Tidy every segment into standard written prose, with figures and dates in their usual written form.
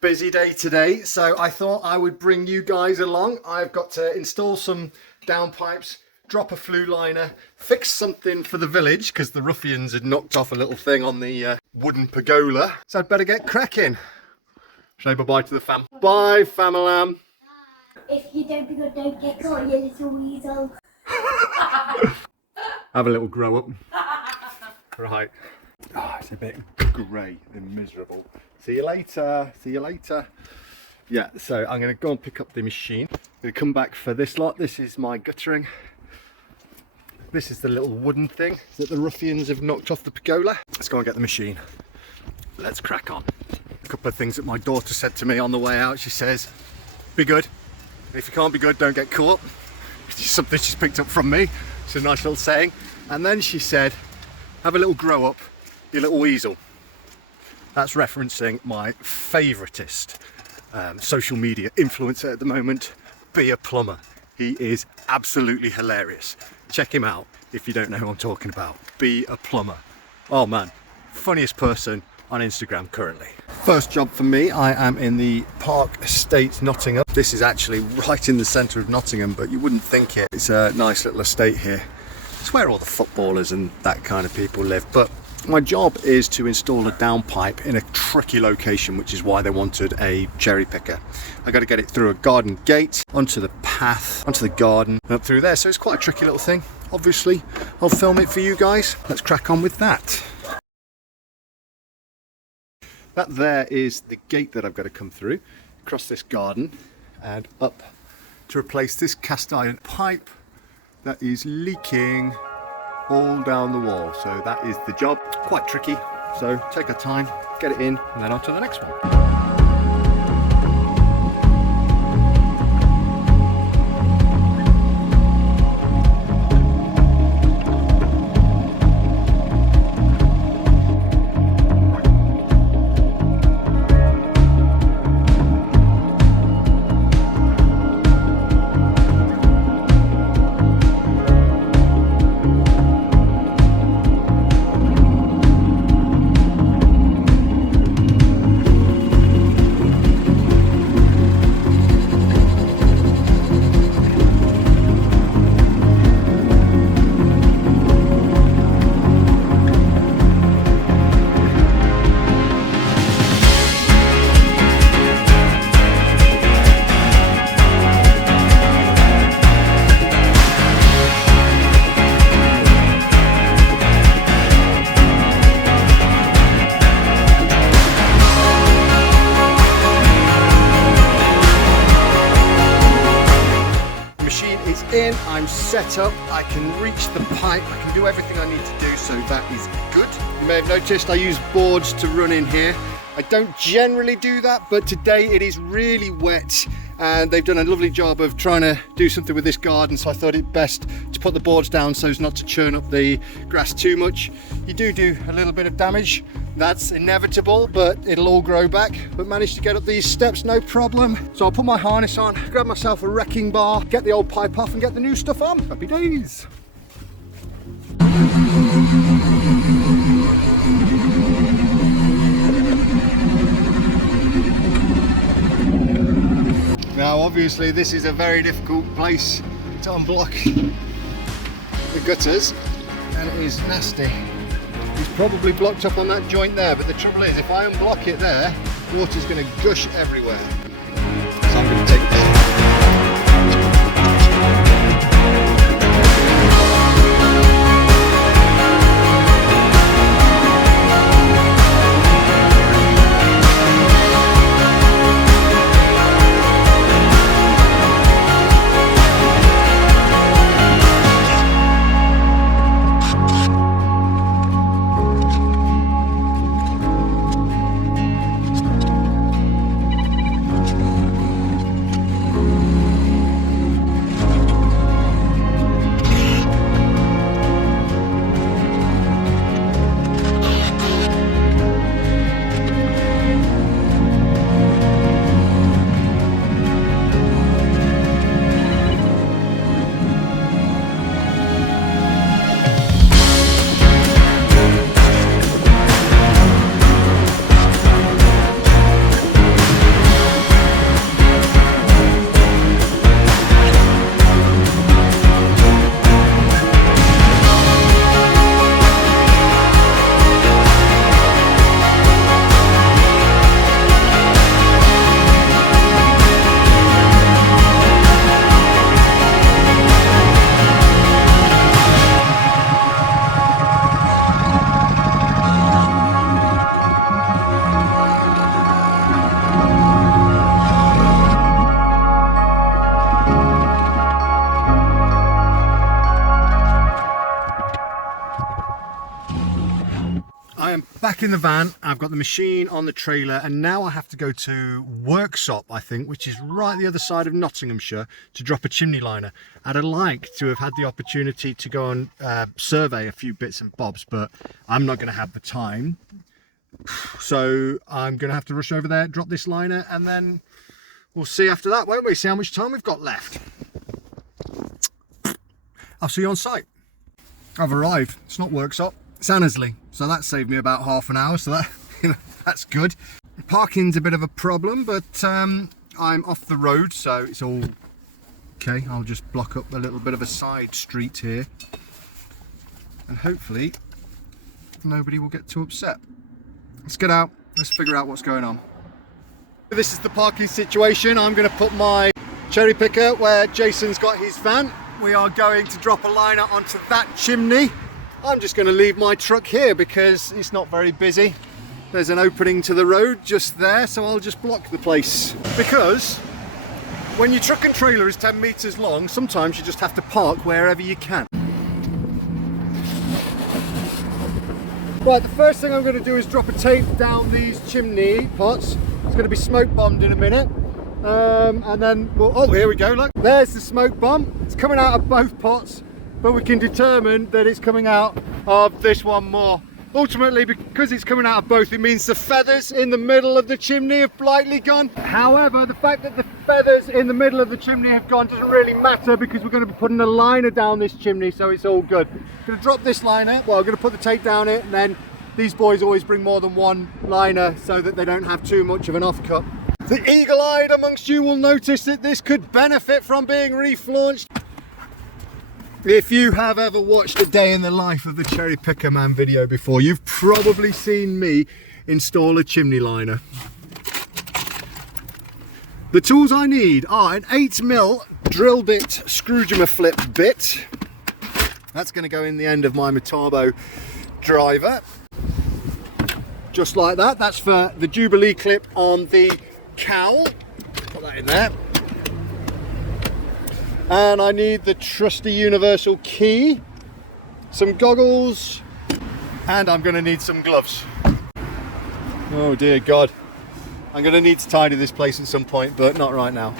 Busy day today, so I thought I would bring you guys along. I've got to install some downpipes, drop a flue liner, fix something for the village because the ruffians had knocked off a little thing on the wooden pergola. So I'd better get cracking. Say bye-bye to the fam. Bye, famalam. If you don't be good, don't get caught, you little weasel. Have a little grow up. Right. Oh, it's a bit grey and miserable. See you later. See you later. Yeah, so I'm going to go and pick up the machine. I'm going to come back for this lot. This is my guttering. This is the little wooden thing that the ruffians have knocked off the pergola. Let's go and get the machine. Let's crack on. A couple of things that my daughter said to me on the way out. She says, be good. If you can't be good, don't get caught. It's just something she's picked up from me. It's a nice little saying. And then she said, have a little grow up, you little weasel. That's referencing my favouriteest social media influencer at the moment, Be a Plumber. He is absolutely hilarious. Check him out if you don't know who I'm talking about. Be a Plumber. Oh man, funniest person on Instagram currently. First job for me, I am in the Park Estate, Nottingham. This is actually right in the centre of Nottingham, but you wouldn't think it. It's a nice little estate here. It's where all the footballers and that kind of people live. But my job is to install a downpipe in a tricky location, which is why they wanted a cherry picker. I got to get it through a garden gate, onto the path, onto the garden, and up through there. So it's quite a tricky little thing. Obviously, I'll film it for you guys. Let's crack on with that. That there is the gate that I've got to come through, across this garden and up to replace this cast iron pipe that is leaking all down the wall. So that is the job. Quite tricky, so take our time, get it in, and then on to the next one. In, I'm set up, I can reach the pipe, I can do everything I need to do, so that is good. You may have noticed I use boards to run in here. I don't generally do that, but today it is really wet and they've done a lovely job of trying to do something with this garden, so I thought it best to put the boards down so as not to churn up the grass too much. You do a little bit of damage, that's inevitable, but it'll all grow back. But managed to get up these steps no problem. So I'll put my harness on, grab myself a wrecking bar, get the old pipe off and get the new stuff on. Happy days. Now obviously this is a very difficult place to unblock the gutters and it is nasty. It's probably blocked up on that joint there, but the trouble is if I unblock it there, water's going to gush everywhere. So I'm going to take this. back in the van, I've got the machine on the trailer, and now I have to go to Worksop, I think, which is right the other side of Nottinghamshire, to drop a chimney liner. I'd have liked to have had the opportunity to go and survey a few bits and bobs, but I'm not going to have the time. So I'm going to have to rush over there, drop this liner, and then we'll see after that, won't we? See how much time we've got left. I'll see you on site. I've arrived. It's not Worksop, it's Annesley. So that saved me about half an hour, so that, that's good. Parking's a bit of a problem, but I'm off the road, so it's all okay. I'll just block up a little bit of a side street here, and hopefully nobody will get too upset. Let's get out, let's figure out what's going on. This is the parking situation. I'm going to put my cherry picker where Jason's got his van. We are going to drop a liner onto that chimney. I'm just going to leave my truck here because it's not very busy. There's an opening to the road just there, so I'll just block the place. Because when your truck and trailer is 10 metres long, sometimes you just have to park wherever you can. Right, the first thing I'm going to do is drop a tape down these chimney pots. It's going to be smoke bombed in a minute. And then, well, oh, here we go, look. There's the smoke bomb. It's coming out of both pots, but we can determine that it's coming out of this one more. Ultimately, because it's coming out of both, it means the feathers in the middle of the chimney have slightly gone. However, the fact that the feathers in the middle of the chimney have gone doesn't really matter, because we're going to be putting a liner down this chimney, so it's all good. I'm going to drop this liner, well, I'm going to put the tape down it, and then these boys always bring more than one liner so that they don't have too much of an offcut. The eagle-eyed amongst you will notice that this could benefit from being reflaunched. If you have ever watched a day in the life of the Cherry Picker Man video before, you've probably seen me install a chimney liner. The tools I need are an 8mm drill bit screwdriver flip bit. That's going to go in the end of my Metabo driver. Just like that. That's for the Jubilee clip on the cowl. Put that in there. And I need the trusty universal key, some goggles, and I'm going to need some gloves. Oh dear God. I'm going to need to tidy this place at some point, but not right now.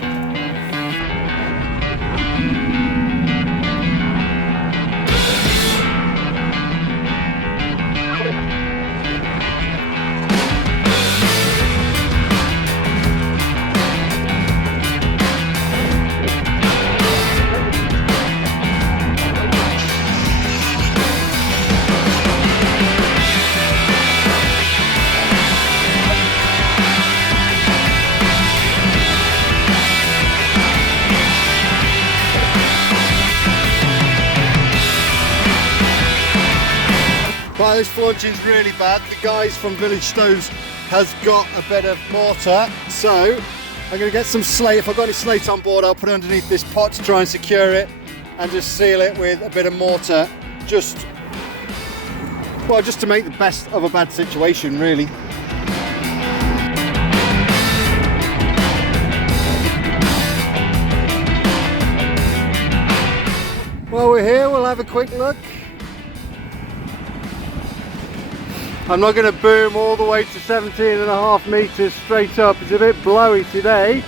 Right, this flaunching's really bad. The guys from Village Stoves has got a bit of mortar, so I'm going to get some slate. If I've got any slate on board, I'll put it underneath this pot to try and secure it and just seal it with a bit of mortar, just to make the best of a bad situation, really. While we're here, we'll have a quick look. I'm not going to boom all the way to 17.5 metres straight up. It's a bit blowy today,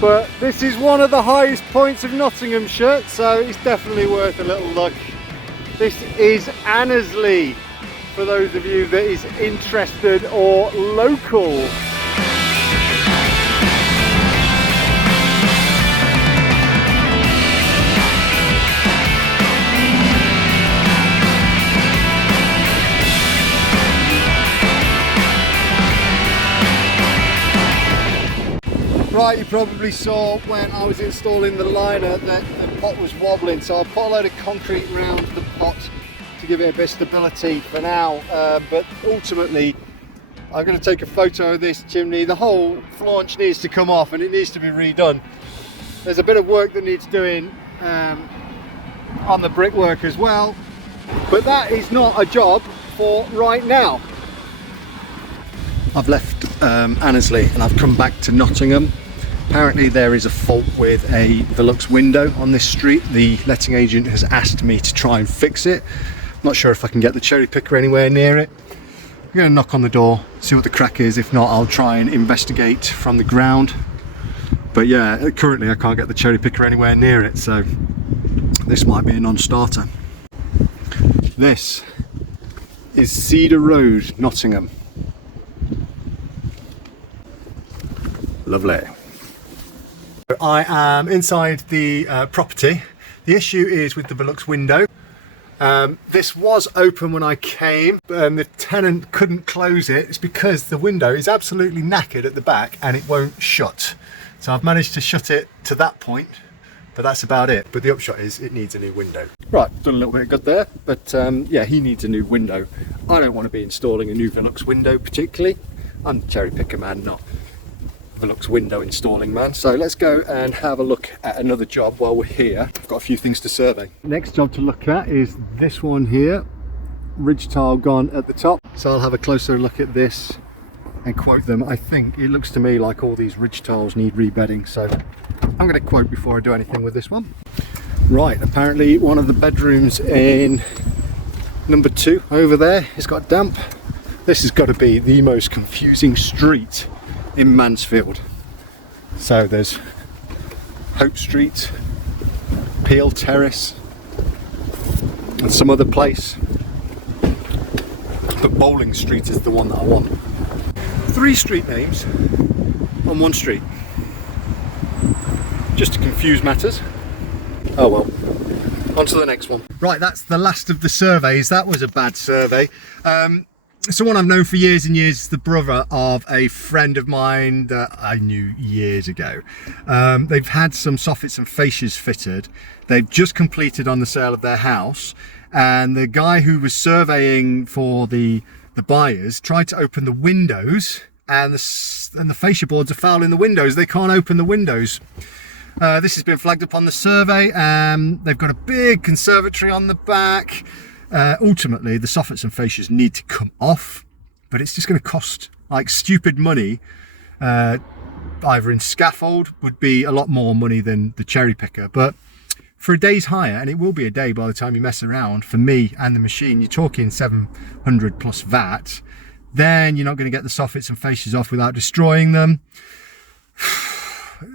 but this is one of the highest points of Nottinghamshire, so it's definitely worth a little look. This is Annesley, for those of you that is interested or local. Right, you probably saw when I was installing the liner that the pot was wobbling, so I put a load of concrete around the pot to give it a bit of stability for now, but ultimately I'm going to take a photo of this chimney. The whole flaunch needs to come off and it needs to be redone. There's a bit of work that needs doing on the brickwork as well, but that is not a job for right now. I've left Annesley and I've come back to Nottingham. Apparently there is a fault with a Velux window on this street. The letting agent has asked me to try and fix it. I'm not sure if I can get the cherry picker anywhere near it. I'm going to knock on the door, see what the crack is. If not, I'll try and investigate from the ground. But yeah, currently I can't get the cherry picker anywhere near it, so this might be a non-starter. This is Cedar Road, Nottingham. Lovely. I am inside the property. The issue is with the Velux window. This was open when I came, and the tenant couldn't close it. It's because the window is absolutely knackered at the back and it won't shut. So I've managed to shut it to that point, but that's about it. But the upshot is it needs a new window. Right, done a little bit of good there, but yeah, he needs a new window. I don't want to be installing a new Velux window particularly. I'm the cherry picker man, not Velux window installing man. So let's go and have a look at another job while we're here. I've got a few things to survey. Next job to look at is this one here. Ridge tile gone at the top. So I'll have a closer look at this and quote them. I think it looks to me like all these ridge tiles need rebedding, so I'm going to quote before I do anything with this one. Right, apparently one of the bedrooms in number 2 over there has got damp. This has got to be the most confusing street in Mansfield. So there's Hope Street, Peel Terrace and some other place, but Bowling Street is the one that I want. 3 street names on 1 street, just to confuse matters. Oh well, on to the next one. Right, that's the last of the surveys. That was a bad survey. Someone I've known for years and years is the brother of a friend of mine that I knew years ago. They've had some soffits and fascias fitted. They've just completed on the sale of their house, and the guy who was surveying for the buyers tried to open the windows, and the fascia boards are foul in the windows. They can't open the windows. This has been flagged up on the survey. They've got a big conservatory on the back. Ultimately, the soffits and fascias need to come off, but it's just going to cost like stupid money. Either in scaffold would be a lot more money than the cherry picker, but for a day's hire, and it will be a day by the time you mess around, for me and the machine, you're talking 700 plus VAT. Then you're not going to get the soffits and fascias off without destroying them.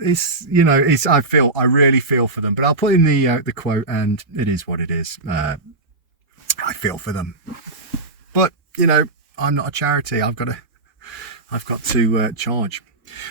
It's, you know, it's, I really feel for them, but I'll put in the quote, and it is what it is. I feel for them, but you know, I'm not a charity. I've got to charge.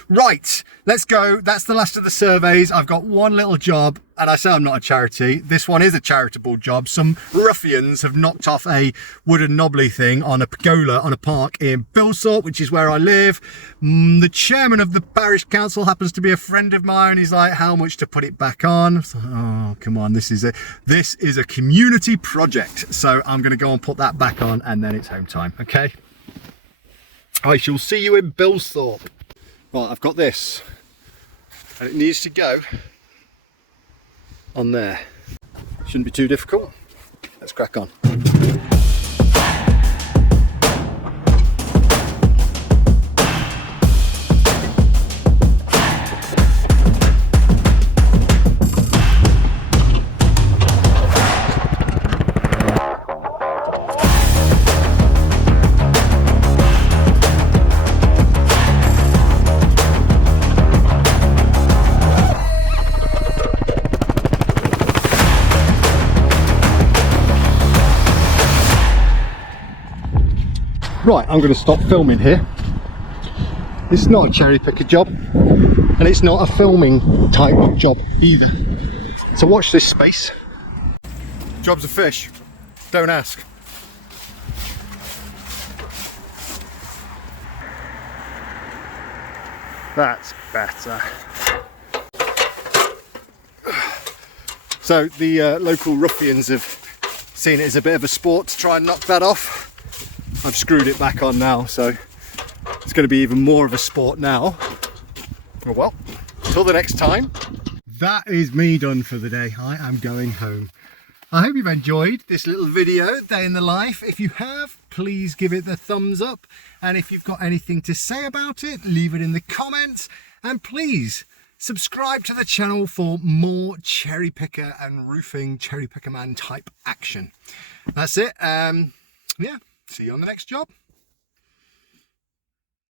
Right, let's go. That's the last of the surveys. I've got one little job, and I say I'm not a charity. This one is a charitable job. Some ruffians have knocked off a wooden knobbly thing on a pergola on a park in Bilsthorpe, which is where I live. The chairman of the parish council happens to be a friend of mine. He's like, how much to put it back on? So, oh, come on, this is a community project. So I'm going to go and put that back on, and then it's home time. Okay. I shall see you in Bilsthorpe. Right, I've got this, and it needs to go on there. Shouldn't be too difficult. Let's crack on. Right, I'm going to stop filming here. This is not a cherry picker job, and it's not a filming type job either. So watch this space. Job's a fish, don't ask. That's better. So the local ruffians have seen it as a bit of a sport to try and knock that off. I've screwed it back on now, so it's going to be even more of a sport now. Oh well, till the next time. That is me done for the day. I am going home. I hope you've enjoyed this little video, day in the life. If you have, please give it the thumbs up. And if you've got anything to say about it, leave it in the comments. And please subscribe to the channel for more cherry picker and roofing cherry picker man type action. That's it. Yeah. See you on the next job.